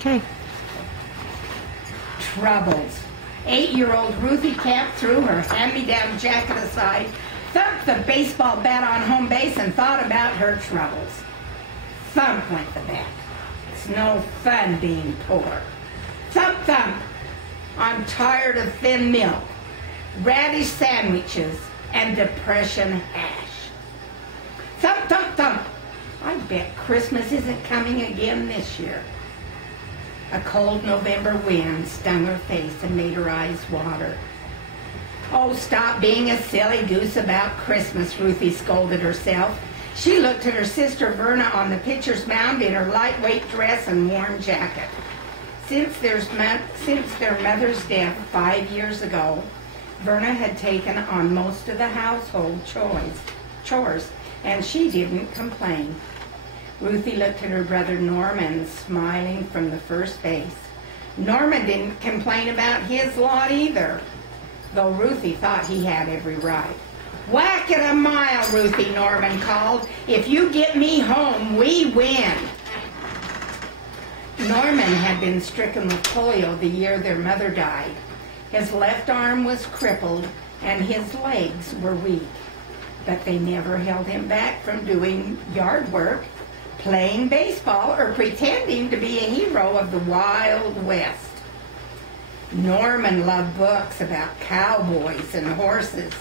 Okay. Troubles. 8-year-old Ruthie Camp threw her hand-me-down jacket aside, thumped the baseball bat on home base, and thought about her troubles. Thump went the bat. It's no fun being poor. Thump, thump. I'm tired of thin milk, radish sandwiches, and depression hash. Thump, thump, thump. I bet Christmas isn't coming again this year. A cold November wind stung her face and made her eyes water. Oh, stop being a silly goose about Christmas, Ruthie scolded herself. She looked at her sister Verna on the pitcher's mound in her lightweight dress and warm jacket. Since their mother's death 5 years ago, Verna had taken on most of the household chores, and she didn't complain. Ruthie looked at her brother Norman, smiling from the first base. Norman didn't complain about his lot either, though Ruthie thought he had every right. Whack it a mile, Ruthie, Norman called. If you get me home, we win. Norman had been stricken with polio the year their mother died. His left arm was crippled and his legs were weak, but they never held him back from doing yard work, playing baseball, or pretending to be a hero of the Wild West. Norman loved books about cowboys and horses,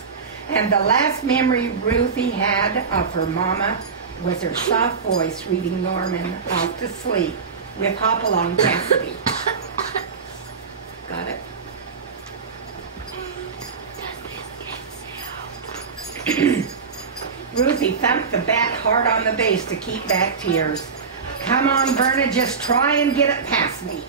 and the last memory Ruthie had of her mama was her soft voice reading Norman off to sleep with Hopalong Cassidy. Got it? Ruthie thumped the bat hard on the base to keep back tears. Come on, Verna, just try and get it past me.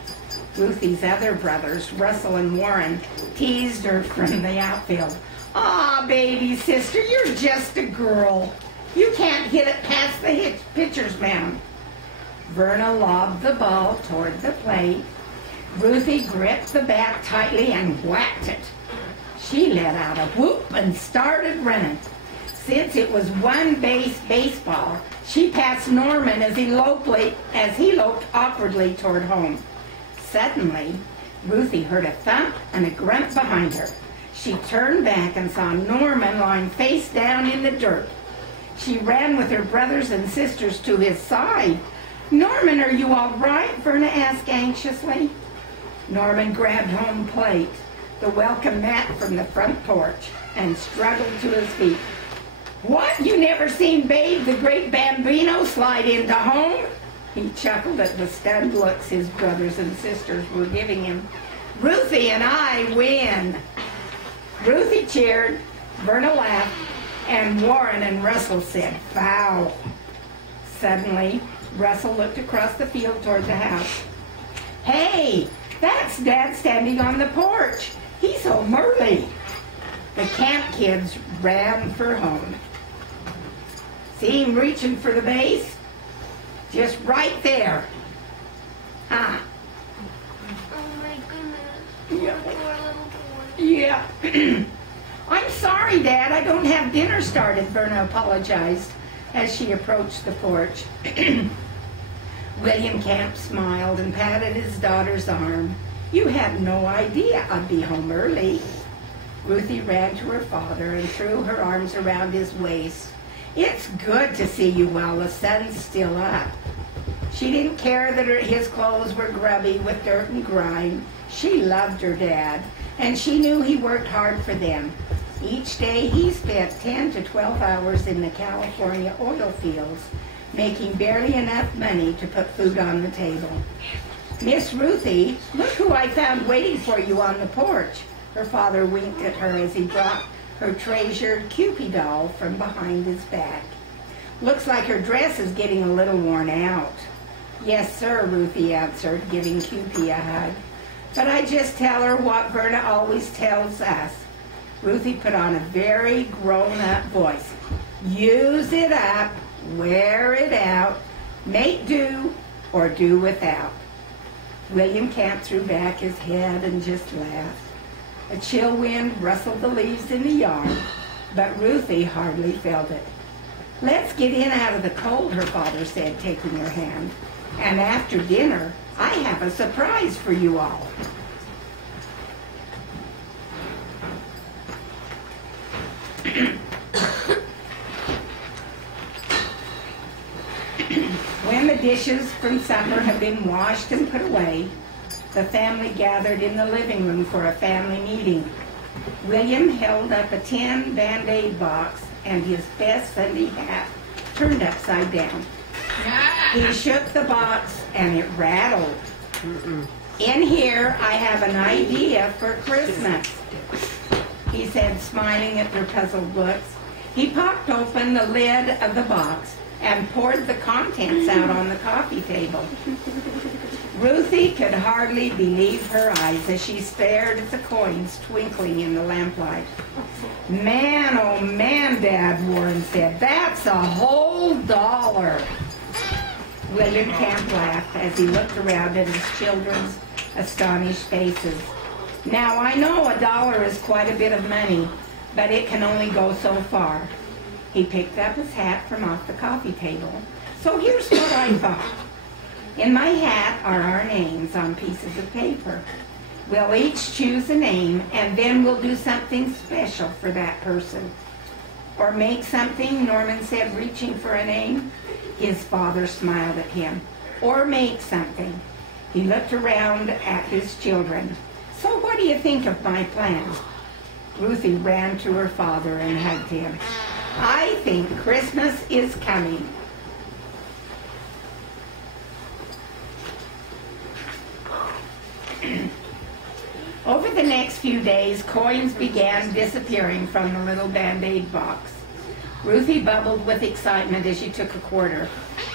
Ruthie's other brothers, Russell and Warren, teased her from the outfield. Aw, baby sister, you're just a girl. You can't hit it past the pitcher's mound. Verna lobbed the ball toward the plate. Ruthie gripped the bat tightly and whacked it. She let out a whoop and started running. Since it was one-base baseball, she passed Norman as he loped awkwardly toward home. Suddenly, Ruthie heard a thump and a grunt behind her. She turned back and saw Norman lying face down in the dirt. She ran with her brothers and sisters to his side. Norman, are you all right? Verna asked anxiously. Norman grabbed home plate, the welcome mat from the front porch, and struggled to his feet. What, you never seen Babe the Great Bambino slide into home? He chuckled at the stunned looks his brothers and sisters were giving him. Ruthie and I win. Ruthie cheered, Verna laughed, and Warren and Russell said, foul. Suddenly, Russell looked across the field toward the house. Hey, that's Dad standing on the porch. He's home early. The camp kids ran for home. See him reaching for the base? Just right there. Ah. Oh my goodness. Yeah. Poor little boy. Yeah. I'm sorry, Dad. I don't have dinner started, Verna apologized as she approached the porch. William Camp smiled and patted his daughter's arm. You had no idea I'd be home early. Ruthie ran to her father and threw her arms around his waist. It's good to see you while the sun's still up. She didn't care that his clothes were grubby with dirt and grime. She loved her dad, and she knew he worked hard for them. Each day he spent 10 to 12 hours in the California oil fields, making barely enough money to put food on the table. Miss Ruthie, look who I found waiting for you on the porch. Her father winked at her as he brought her treasured Cupid doll from behind his back. Looks like her dress is getting a little worn out. Yes, sir, Ruthie answered, giving Cupid a hug. But I just tell her what Verna always tells us. Ruthie put on a very grown-up voice. Use it up, wear it out, make do, or do without. William Camp threw back his head and just laughed. A chill wind rustled the leaves in the yard, but Ruthie hardly felt it. Let's get in out of the cold, her father said, taking her hand. And after dinner, I have a surprise for you all. When the dishes from supper had been washed and put away, the family gathered in the living room for a family meeting. William held up a tin Band-Aid box and his best Sunday hat turned upside down. He shook the box and it rattled. In here, I have an idea for Christmas, he said, smiling at their puzzled looks. He popped open the lid of the box and poured the contents out on the coffee table. Ruthie could hardly believe her eyes as she stared at the coins twinkling in the lamplight. Man, oh man, Dad, Warren said, that's a whole $1. William Camp laughed as he looked around at his children's astonished faces. Now, I know $1 is quite a bit of money, but it can only go so far. He picked up his hat from off the coffee table. So here's what I thought. In my hat are our names on pieces of paper. We'll each choose a name, and then we'll do something special for that person. Or make something, Norman said, reaching for a name. His father smiled at him. Or make something. He looked around at his children. So what do you think of my plan? Ruthie ran to her father and hugged him. I think Christmas is coming. Over the next few days, coins began disappearing from the little Band-Aid box. Ruthie bubbled with excitement as she took a quarter.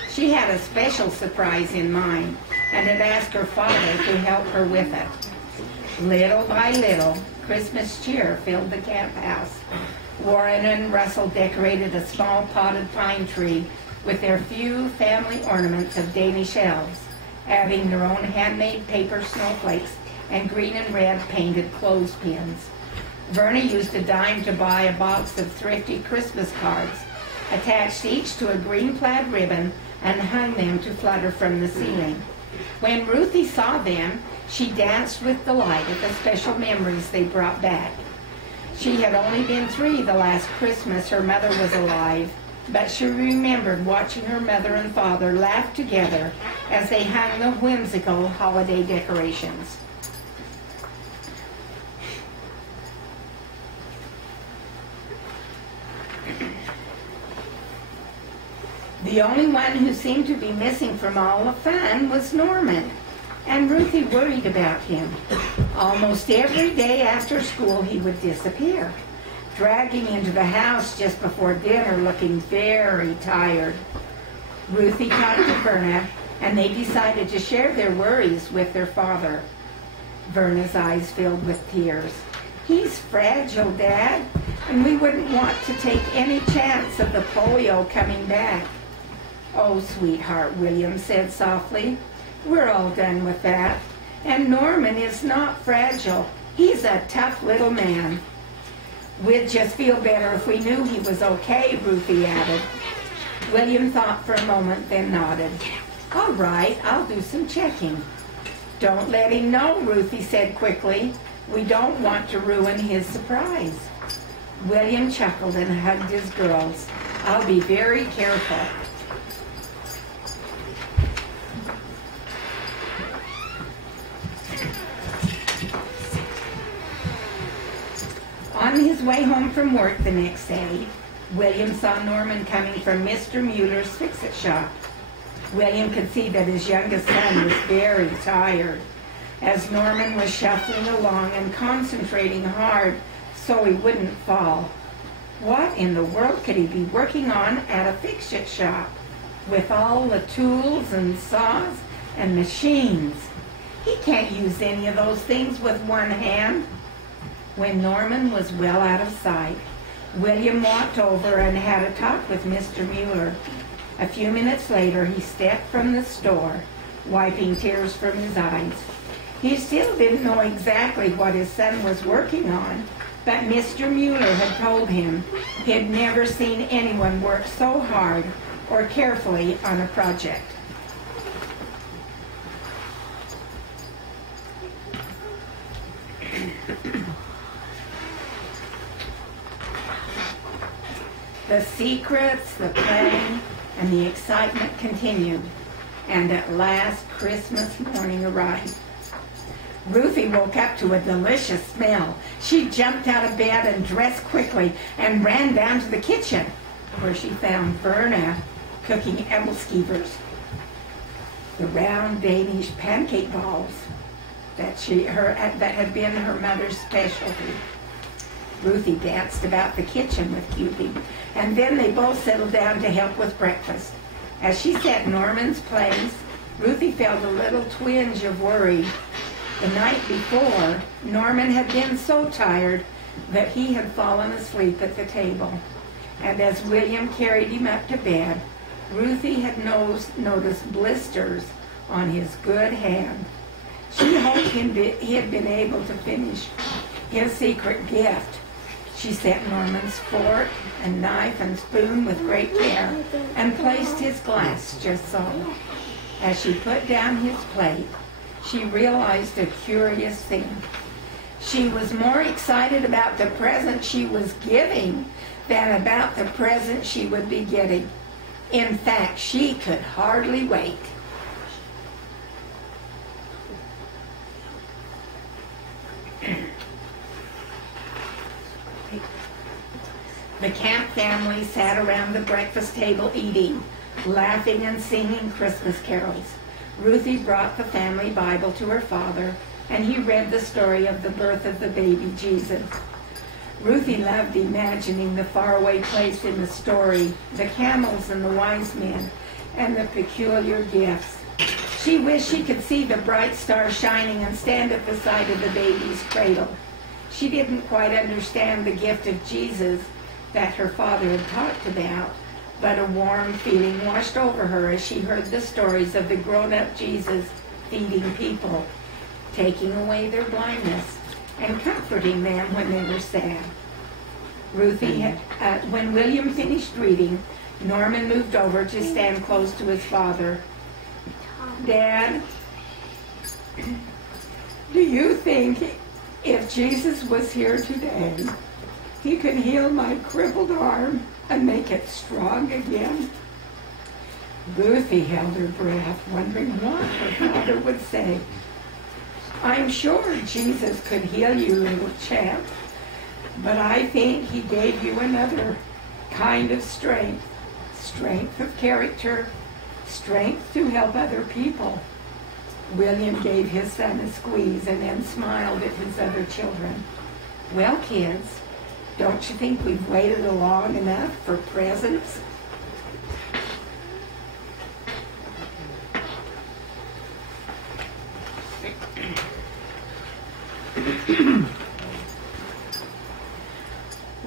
She had a special surprise in mind and had asked her father to help her with it. Little by little, Christmas cheer filled the camp house. Warren and Russell decorated a small potted pine tree with their few family ornaments of Danish elves, adding their own handmade paper snowflakes and green and red painted clothespins. Verna used a dime to buy a box of thrifty Christmas cards, attached each to a green plaid ribbon, and hung them to flutter from the ceiling. When Ruthie saw them, she danced with delight at the special memories they brought back. She had only been 3 the last Christmas her mother was alive, but she remembered watching her mother and father laugh together as they hung the whimsical holiday decorations. The only one who seemed to be missing from all the fun was Norman, and Ruthie worried about him. Almost every day after school he would disappear, dragging into the house just before dinner looking very tired. Ruthie talked to Verna, and they decided to share their worries with their father. Verna's eyes filled with tears. He's fragile, Dad, and we wouldn't want to take any chance of the polio coming back. Oh, sweetheart, William said softly. We're all done with that. And Norman is not fragile. He's a tough little man. We'd just feel better if we knew he was okay, Ruthie added. William thought for a moment, then nodded. All right, I'll do some checking. Don't let him know, Ruthie said quickly. We don't want to ruin his surprise. William chuckled and hugged his girls. I'll be very careful. On his way home from work the next day, William saw Norman coming from Mr. Mueller's fix-it shop. William could see that his youngest son was very tired, as Norman was shuffling along and concentrating hard so he wouldn't fall. What in the world could he be working on at a fix-it shop, with all the tools and saws and machines? He can't use any of those things with one hand. When Norman was well out of sight, William walked over and had a talk with Mr. Mueller. A few minutes later, he stepped from the store, wiping tears from his eyes. He still didn't know exactly what his son was working on, but Mr. Mueller had told him he had never seen anyone work so hard or carefully on a project. The secrets, the playing, and the excitement continued, and at last Christmas morning arrived. Ruthie woke up to a delicious smell. She jumped out of bed and dressed quickly and ran down to the kitchen, where she found Verna cooking Ebbelskivers, the round Danish pancake balls that had been her mother's specialty. Ruthie danced about the kitchen with Cupid, and then they both settled down to help with breakfast. As she sat in Norman's place, Ruthie felt a little twinge of worry. The night before, Norman had been so tired that he had fallen asleep at the table. And as William carried him up to bed, Ruthie had noticed blisters on his good hand. She hoped he had been able to finish his secret gift. She set Norman's fork and knife and spoon with great care and placed his glass just so. As she put down his plate, she realized a curious thing. She was more excited about the present she was giving than about the present she would be getting. In fact, she could hardly wait. The Camp family sat around the breakfast table eating, laughing and singing Christmas carols. Ruthie brought the family Bible to her father, and he read the story of the birth of the baby Jesus. Ruthie loved imagining the faraway place in the story, the camels and the wise men, and the peculiar gifts. She wished she could see the bright star shining and stand at the side of the baby's cradle. She didn't quite understand the gift of Jesus that her father had talked about, but a warm feeling washed over her as she heard the stories of the grown-up Jesus feeding people, taking away their blindness, and comforting them when they were sad. When William finished reading, Norman moved over to stand close to his father. "Dad, do you think if Jesus was here today, he could heal my crippled arm and make it strong again?" Ruthie held her breath, wondering what her father would say. "I'm sure Jesus could heal you, little chap, but I think he gave you another kind of strength, strength of character, strength to help other people." William gave his son a squeeze and then smiled at his other children. "Well, kids, don't you think we've waited long enough for presents?"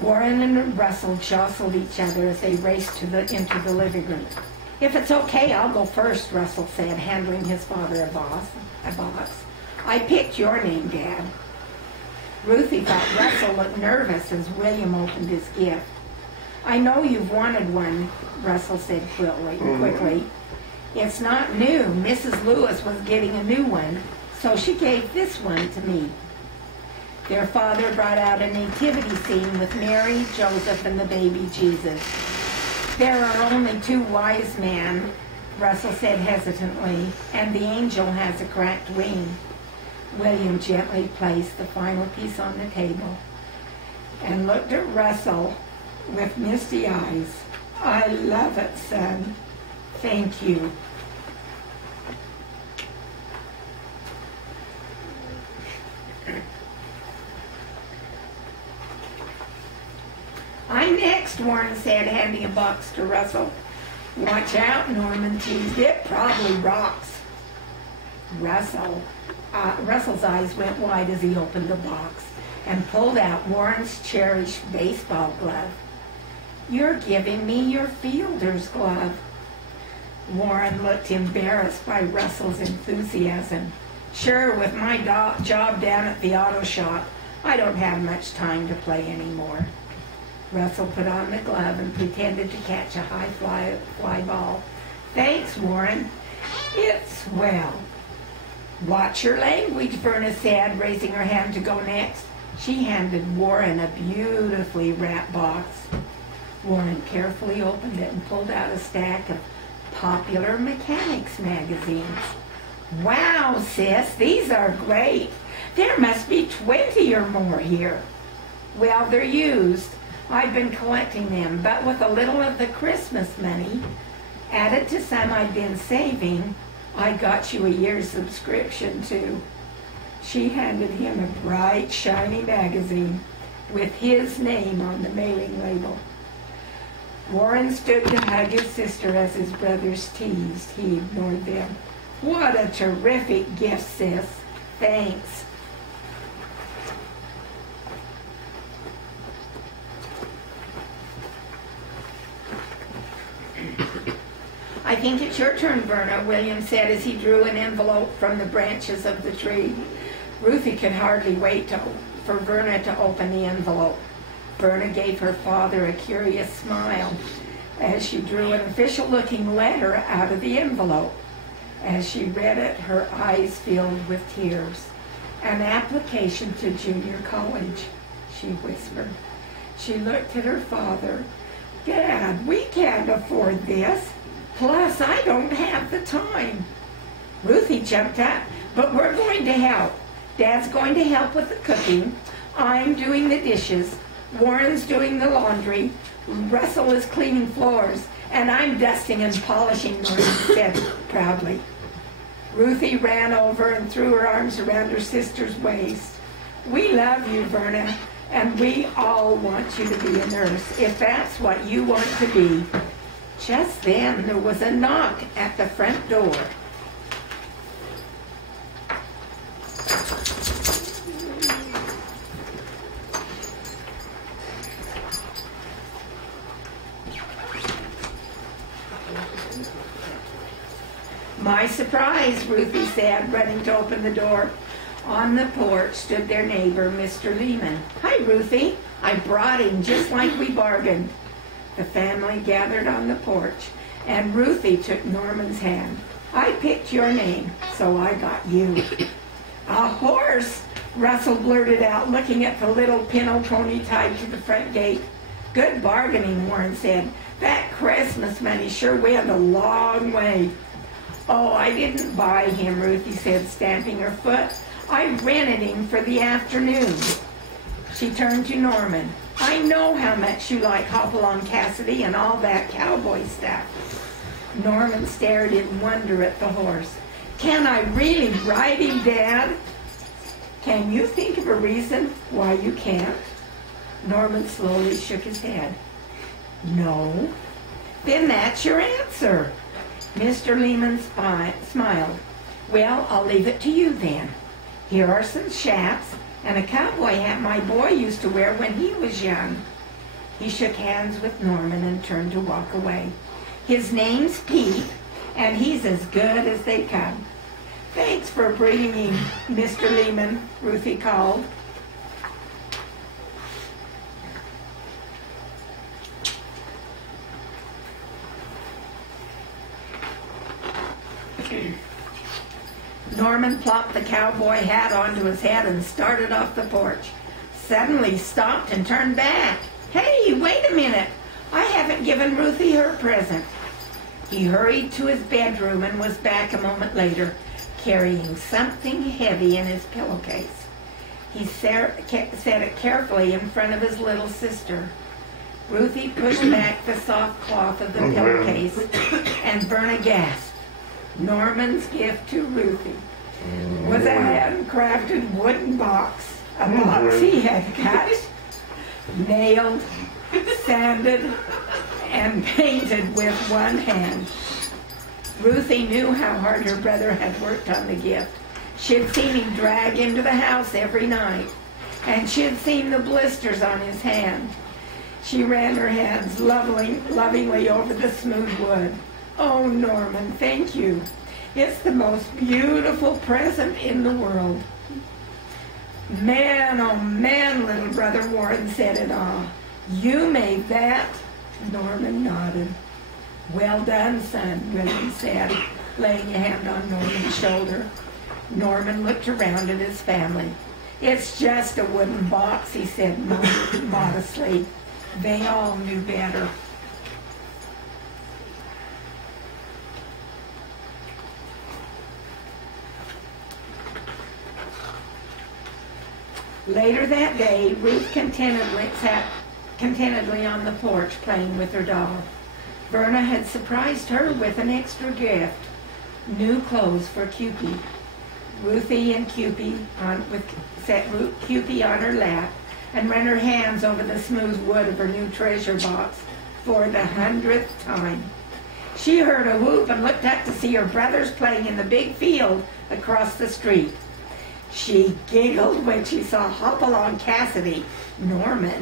Warren and Russell jostled each other as they raced into the living room. "If it's okay, I'll go first," Russell said, handing his father a box. "I picked your name, Dad." Ruthie thought Russell looked nervous as William opened his gift. "I know you've wanted one," Russell said quickly. "It's not new. Mrs. Lewis was getting a new one, so she gave this one to me." Their father brought out a nativity scene with Mary, Joseph, and the baby Jesus. "There are only 2 wise men," Russell said hesitantly, "and the angel has a cracked wing." William gently placed the final piece on the table and looked at Russell with misty eyes. "I love it, son. Thank you." "I'm next," Warren said, handing a box to Russell. "Watch out," Norman teased. "It probably rocks." Russell's eyes went wide as he opened the box and pulled out Warren's cherished baseball glove. "You're giving me your fielder's glove." Warren looked embarrassed by Russell's enthusiasm. "Sure, with my job down at the auto shop, I don't have much time to play anymore." Russell put on the glove and pretended to catch a high fly ball. "Thanks, Warren. It's swell." Watch your language, Verna said, raising her hand to go next. She handed Warren a beautifully wrapped box. Warren carefully opened it and pulled out a stack of Popular Mechanics magazines. Wow, sis, these are great. There must be 20 or more here. Well, they're used. I've been collecting them, but with a little of the Christmas money, added to some I've been saving, I got you a year's subscription too. She handed him a bright, shiny magazine with his name on the mailing label. Warren stood to hug his sister as his brothers teased. He ignored them. What a terrific gift, sis. Thanks. I think it's your turn, Verna, William said as he drew an envelope from the branches of the tree. Ruthie could hardly wait for Verna to open the envelope. Verna gave her father a curious smile as she drew an official-looking letter out of the envelope. As she read it, her eyes filled with tears. An application to junior college, she whispered. She looked at her father. Dad, we can't afford this. Plus, I don't have the time. Ruthie jumped up. But we're going to help. Dad's going to help with the cooking. I'm doing the dishes. Warren's doing the laundry. Russell is cleaning floors. And I'm dusting and polishing, Norman said proudly. Ruthie ran over and threw her arms around her sister's waist. We love you, Verna, and we all want you to be a nurse, if that's what you want to be. Just then, there was a knock at the front door. My surprise, Ruthie said, running to open the door. On the porch stood their neighbor, Mr. Lehman. Hi, Ruthie. I brought him just like we bargained. The family gathered on the porch, and Ruthie took Norman's hand. I picked your name, so I got you. A horse, Russell blurted out, looking at the little pinto pony tied to the front gate. Good bargaining, Warren said. That Christmas money sure went a long way. Oh, I didn't buy him, Ruthie said, stamping her foot. I rented him for the afternoon. She turned to Norman. I know how much you like Hopalong Cassidy and all that cowboy stuff. Norman stared in wonder at the horse. Can I really ride him, Dad? Can you think of a reason why you can't? Norman slowly shook his head. No. Then that's your answer. Mr. Lehman smiled. Well, I'll leave it to you then. Here are some chaps and a cowboy hat my boy used to wear when he was young. He shook hands with Norman and turned to walk away. His name's Pete, and he's as good as they come. Thanks for bringing him, Mr. Lehman, Ruthie called. Norman plopped the cowboy hat onto his head and started off the porch. Suddenly stopped and turned back. Hey, wait a minute. I haven't given Ruthie her present. He hurried to his bedroom and was back a moment later, carrying something heavy in his pillowcase. He set it carefully in front of his little sister. Ruthie pushed back the soft cloth of the pillowcase, and Verna gasped. Norman's gift to Ruthie was a handcrafted wooden box, a box he had cut, nailed, sanded, and painted with one hand. Ruthie knew how hard her brother had worked on the gift. She had seen him drag into the house every night, and she had seen the blisters on his hand. She ran her hands lovingly over the smooth wood. Oh, Norman, thank you. It's the most beautiful present in the world. Man, oh man, little brother, Warren said in awe. You made that? Norman nodded. Well done, son, William said, laying a hand on Norman's shoulder. Norman looked around at his family. "It's just a wooden box," he said modestly. They all knew better. Later that day, Ruth sat contentedly on the porch playing with her doll. Verna had surprised her with an extra gift, new clothes for Cupid. Ruthie and Cupid set Cupid on her lap and ran her hands over the smooth wood of her new treasure box for the 100th time. She heard a whoop and looked up to see her brothers playing in the big field across the street. She giggled when she saw Hopalong Cassidy, Norman,